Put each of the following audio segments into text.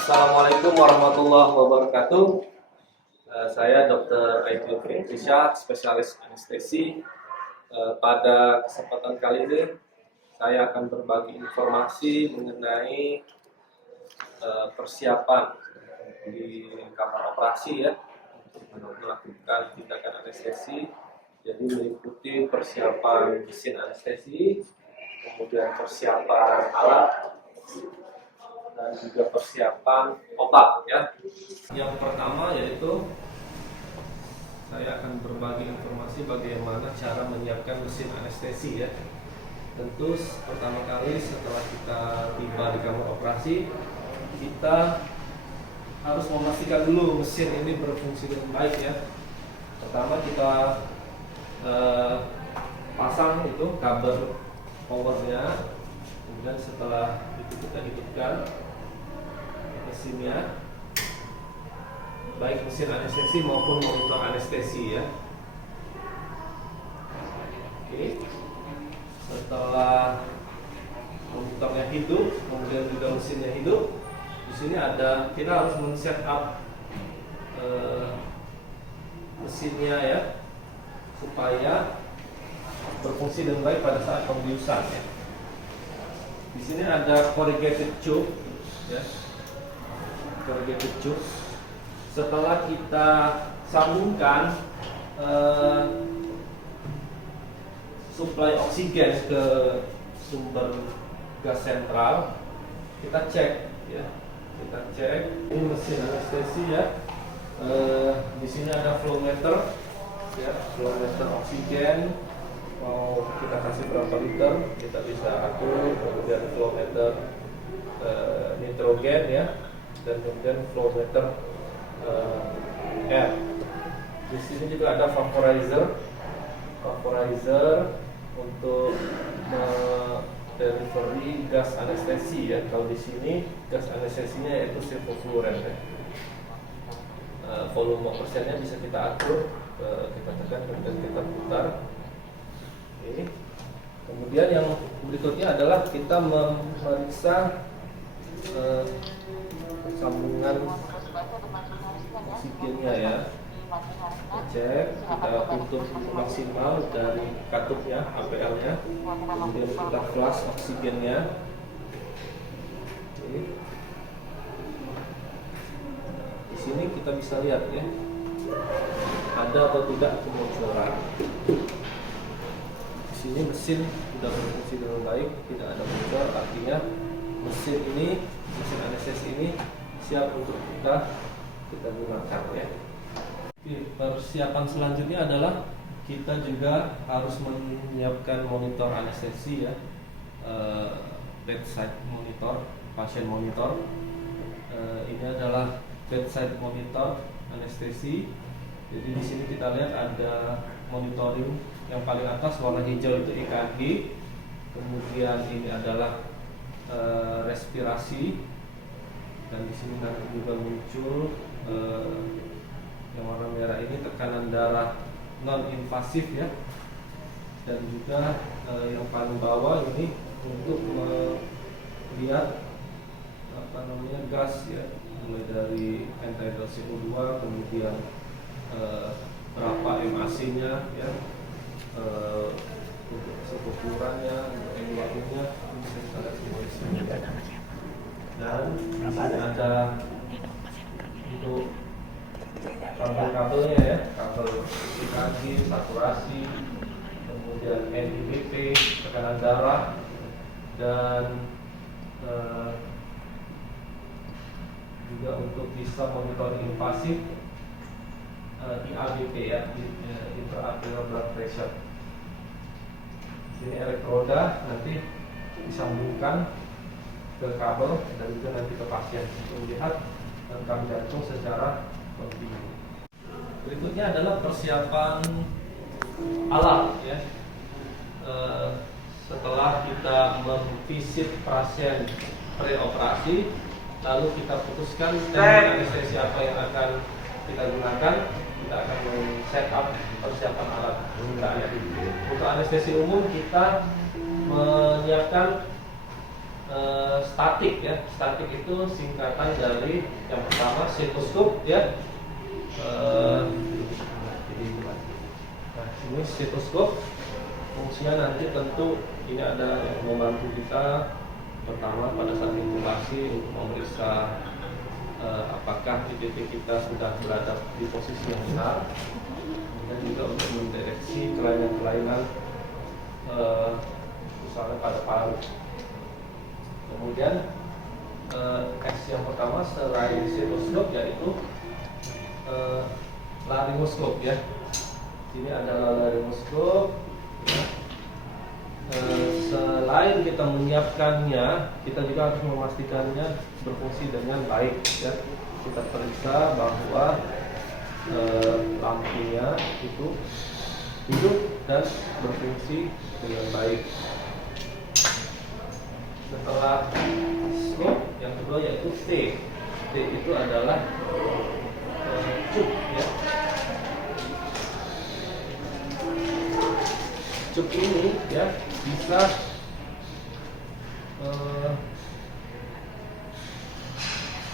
Assalamualaikum warahmatullahi wabarakatuh. Saya Dr. Aidil Fikrisyad, spesialis anestesi. Pada kesempatan kali ini, saya akan berbagi informasi mengenai persiapan di kamar operasi ya, untuk melakukan tindakan anestesi. Jadi meliputi persiapan mesin anestesi, kemudian persiapan alat, dan juga persiapan obat ya. Yang pertama yaitu saya akan berbagi informasi bagaimana cara menyiapkan mesin anestesi ya. Tentu pertama kali setelah kita tiba di kamar operasi, kita harus memastikan dulu mesin ini berfungsi dengan baik ya. Pertama kita pasang itu kabel powernya, kemudian setelah itu kita hidupkan mesinnya, baik mesin anestesi maupun monitor anestesi ya. Oke. Setelah monitornya hidup, kemudian juga mesinnya hidup, di sini ada kita harus men-set up mesinnya ya, supaya berfungsi dengan baik pada saat pembiusan ya. Di sini ada corrugated tube ya. Corrugated tube. Setelah kita sambungkan suplai oksigen ke sumber gas sentral, kita cek ya. Kita cek ini mesin anestesi ya. Di sini ada flow meter ya, flow meter oksigen. Mau kita kasih berapa liter, kita bisa atur. Kemudian flow meter nitrogen ya, dan kemudian flow meter air. Di sini juga ada vaporizer untuk delivery gas anestesi ya. Kalau di sini gas anestesinya yaitu sevofluren ya. Volume persennya bisa kita atur, kita tekan kemudian kita putar. Oke. Kemudian yang berikutnya adalah kita memeriksa sambungan oksigennya ya. Cek, kita tutup maksimal dari katupnya, APL-nya, kemudian kita flush oksigennya. Oke. Di sini kita bisa lihat ya, ada atau tidak kebocoran. Di sini mesin sudah berfungsi dengan baik, tidak ada bocor, artinya mesin anestesi ini siap untuk kita gunakan ya. Persiapan selanjutnya adalah kita juga harus menyiapkan monitor anestesi ya, bedside monitor, pasien monitor. Ini adalah bedside monitor anestesi. Jadi di sini kita lihat ada monitoring yang paling atas warna hijau itu EKG, kemudian ini adalah respirasi, dan di sini nanti juga muncul yang warna merah ini tekanan darah non invasif ya, dan juga yang paling bawah ini untuk melihat gas ya, mulai dari entitled CO2, kemudian berapa MAC-nya ya, untuk ukurannya, untuk NWA-nya bisa kita lihat semua di sini. Dan di sini ada untuk kabel-kabelnya ya, kabel EKG, saturasi, kemudian NIBP, tekanan darah, dan juga untuk bisa monitoring invasif, IABP ya, intra-arterial blood pressure. Ini elektroda nanti disambungkan ke kabel dan juga nanti ke pasien untuk melihat rekam jantung secara kontinu. Berikutnya adalah persiapan alat ya. Setelah kita memvisit pasien pre-operasi, lalu kita putuskan teknik anestesi apa yang akan kita gunakan, kita akan set up persiapan alat. Untuk anestesi umum kita menyiapkan statik ya. Statik itu singkatan dari yang pertama stetoskop ya. Nah, ini stetoskop fungsinya nanti tentu ini ada yang membantu kita pertama pada saat intubasi untuk memeriksa apakah IDT kita sudah berada di posisi yang benar, dan juga untuk mendeteksi kelainan-kelainan misalnya pada paru. Kemudian tes yang pertama selain stetoskop yaitu laryngoskop ya. Ini adalah laryngoskop. Selain kita menyiapkannya, kita juga harus memastikannya berfungsi dengan baik ya. Kita periksa bahwa lampunya itu hidup dan berfungsi dengan baik. Setelah skop, yang kedua yaitu T. T itu adalah cup ya. Cup ini ya bisa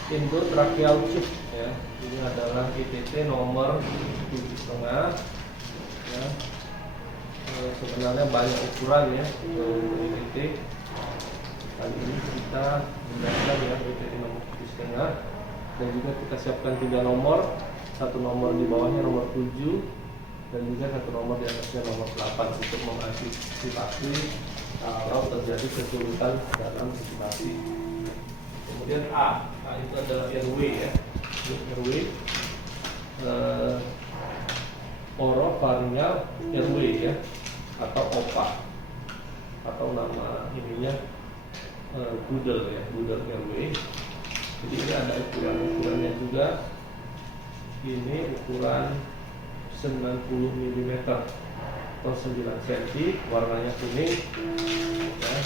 endotracheal tube ya. Ini adalah ITT nomor 7,5 ya. Sebenarnya banyak ukuran ya untuk ITT. Kali ini kita menggunakan ya ITT nomor 7,5, dan juga kita siapkan 3 nomor, satu nomor di bawahnya nomor 7 dan juga satu nomor di atasnya nomor 8 untuk mengantisipasi kalau terjadi kesulitan dalam ventilasi. Kemudian A itu adalah airway ya. Airway oropharyngeal airway ya, atau OPA, atau nama ininya Budel ya, Budel airway. Jadi ini ada ukurannya juga. Ini ukuran 90 mm atau 9 cm, warnanya kuning ya.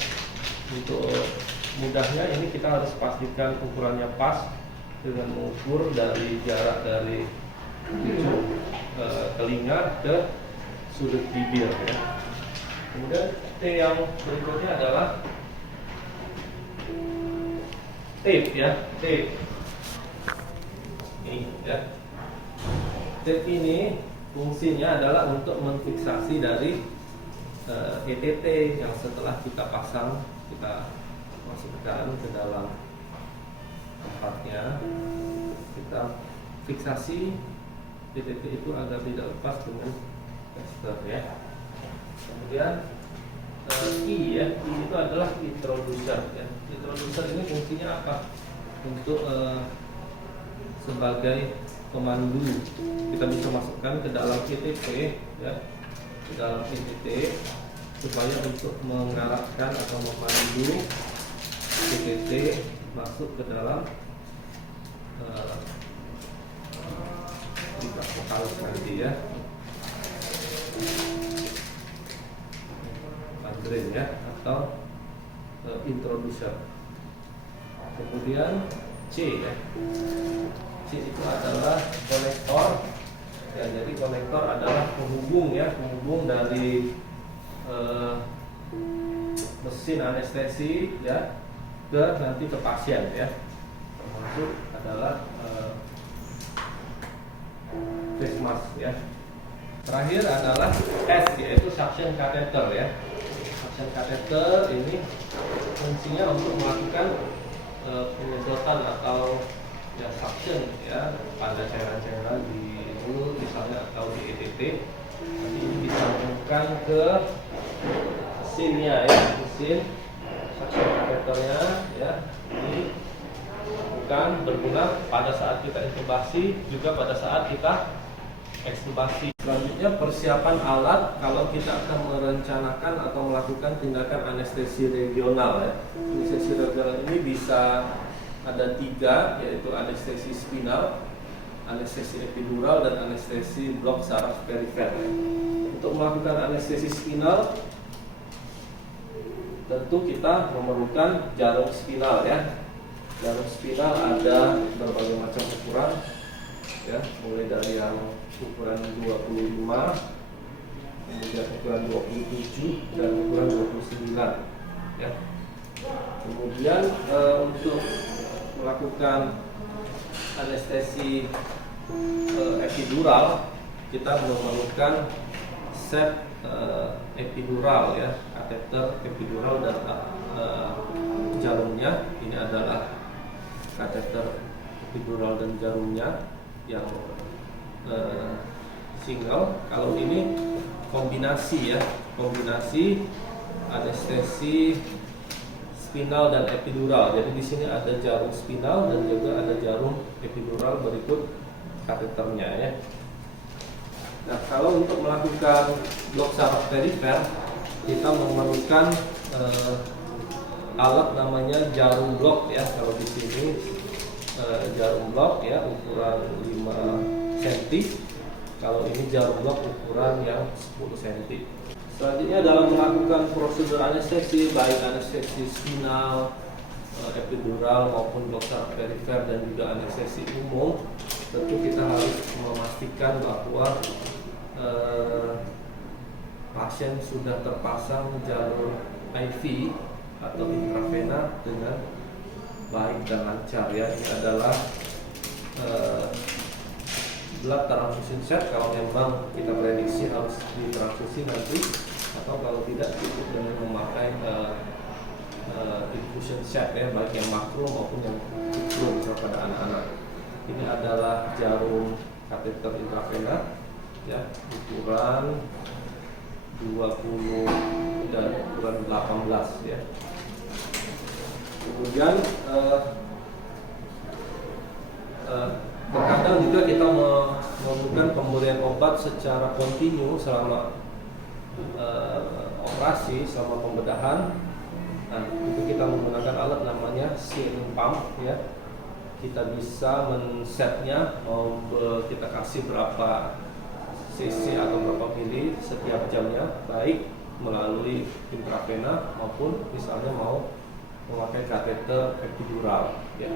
Untuk mudahnya ini kita harus pastikan ukurannya pas dengan mengukur dari jarak dari ujung telinga ke sudut bibir ya. Kemudian T yang berikutnya adalah tape ya, tape ini ya. Tape ini fungsinya adalah untuk menfiksasi dari ETT yang setelah kita pasang, kita masukkan ke dalam tempatnya, kita fiksasi ETT itu agar tidak lepas dengan tester ya. Kemudian I ya, I itu adalah introducer ya. Introducer ini fungsinya apa? Untuk sebagai pemandu, kita bisa masukkan ke dalam ETT ya, ke dalam ETT supaya untuk mengarahkan atau memandu ETT masuk ke dalam kita vokalis nanti ya, bandrin ya, atau introducer. Kemudian C ya. C itu adalah konektor ya. Jadi konektor adalah penghubung ya, penghubung dari mesin anestesi ya ke nanti ke pasien ya. Termasuk adalah face mask ya. Terakhir adalah S, yaitu suction catheter ya. Suction catheter ini fungsinya untuk melakukan penyedotan atau ya suction ya pada cairan-cairan di mulut misalnya atau di ETT. Nanti ini disambungkan ke mesinnya ya, mesin suction catheternya ya. Ini bukan berguna pada saat kita intubasi, juga pada saat kita ekstubasi. Selanjutnya persiapan alat kalau kita akan merencanakan atau melakukan tindakan anestesi regional ya. Anestesi regional ini bisa ada 3, yaitu anestesi spinal, anestesi epidural, dan anestesi blok saraf perifer. Untuk melakukan anestesi spinal, tentu kita memerlukan jarum spinal ya. Jarum spinal ada berbagai macam ukuran ya, mulai dari yang ukuran 25, kemudian ukuran 27 dan ukuran 29 ya. Kemudian untuk melakukan anestesi epidural, kita memerlukan set epidural ya, kateter epidural dan jarumnya. Ini adalah kateter epidural dan jarumnya yang single. Kalau ini kombinasi ya, kombinasi anestesi spinal dan epidural. Jadi di sini ada jarum spinal dan juga ada jarum epidural berikut kateternya ya. Nah, kalau untuk melakukan blok saraf perifer, kita memerlukan alat namanya jarum blok ya. Kalau di sini jarum blok ya ukuran 5 cm. Kalau ini jarum blok ukuran yang 10 cm. Selanjutnya dalam melakukan prosedur anestesi, baik anestesi spinal, epidural maupun blok saraf perifer dan juga anestesi umum, tentu kita harus memastikan bahwa pasien sudah terpasang jalur IV atau intravena dengan baik dan lancar ya. Ini adalah blood transfusion set kalau memang kita prediksi harus ditransfusi nanti, atau kalau tidak cukup dengan memakai infusion set ya, baik yang makro maupun yang mikro pada anak-anak. Ini adalah jarum kateter intravena ya, ukuran 20 dan ukuran 18 ya. Kemudian terkadang juga kita memerlukan pemberian obat secara kontinu selama operasi, selama pembedahan. Nah, itu kita menggunakan alat namanya sealing pump ya. Kita bisa men-setnya, mau kita kasih berapa cc atau berapa mili setiap jamnya, baik melalui intravena maupun misalnya mau memakai kateter epidural ya.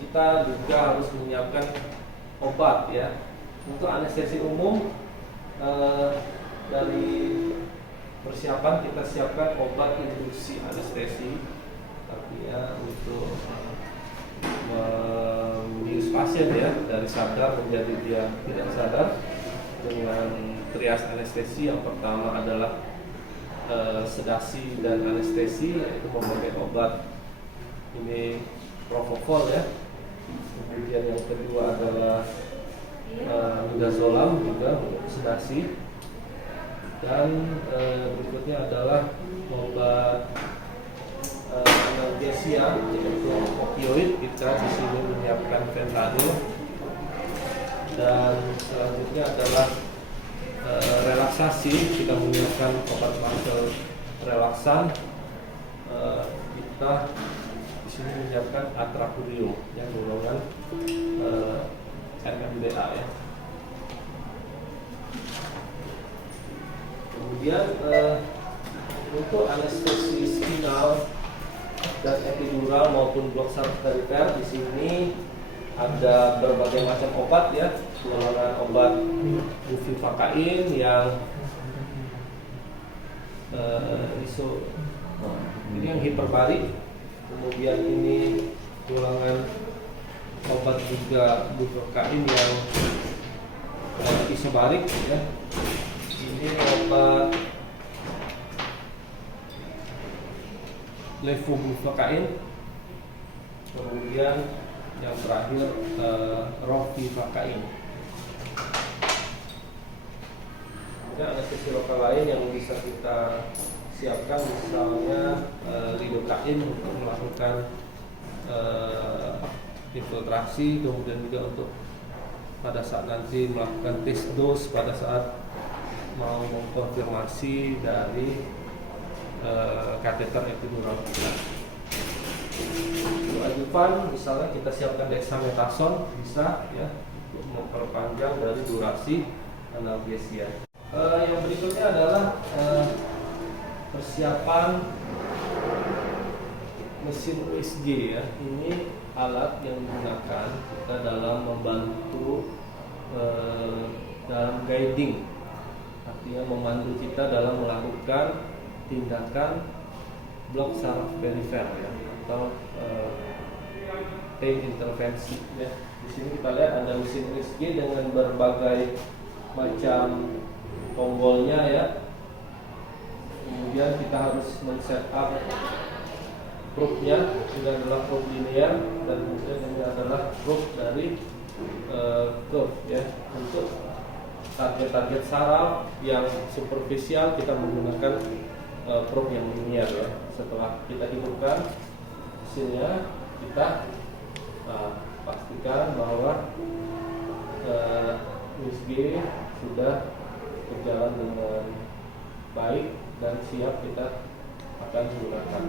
Kita juga harus menyiapkan obat ya. Untuk anestesi umum, dari persiapan kita siapkan obat induksi anestesi, artinya untuk membius pasien ya dari sadar menjadi dia tidak sadar dengan trias anestesi. Yang pertama adalah sedasi dan anestesi, yaitu memakai obat ini propofol ya. Kemudian yang kedua adalah midazolam juga untuk sedasi, dan berikutnya adalah obat analgesia yaitu opioid. Kita di sini menyiapkan fentanyl, dan selanjutnya adalah relaksasi. Kita menyiapkan obat muscle relaksan. Kita di sini menyiapkan atracurium yang golongan MMDA ya. Kemudian untuk anestesi spinal dan epidural maupun blok saraf perifer, di sini ada berbagai macam obat ya, golongan obat buvivakain yang ini yang hiperbarik. Kemudian ini golongan obat juga buvivakain yang isobarik ya. Ini obat levobuvivakain. Kemudian yang terakhir rovivakain. Kemudian anestesi lokal lain yang bisa kita siapkan misalnya lidocain untuk melakukan infiltrasi, kemudian juga untuk pada saat nanti melakukan tes dos pada saat mau mengkonfirmasi dari kateter epidural kita. Untuk adjuvan misalnya kita siapkan dexamethasone bisa ya, untuk memperpanjang dari durasi analgesia. Yang berikutnya adalah persiapan mesin USG ya. Ini alat yang digunakan kita dalam membantu dalam guiding, artinya memandu kita dalam melakukan tindakan blok saraf perifer ya, atau pain intervensi ya. Di sini kita lihat ada mesin USG dengan berbagai macam tombolnya ya. Kemudian kita harus men-setup probe-nya. Ini adalah probe linear dan kemudian ini adalah probe dari curve ya. Untuk target-target saraf yang superficial kita menggunakan probe yang linear ya. Setelah kita hidupkan mesinnya, kita pastikan bahwa USG sudah berjalan dengan baik dan siap kita akan gunakan.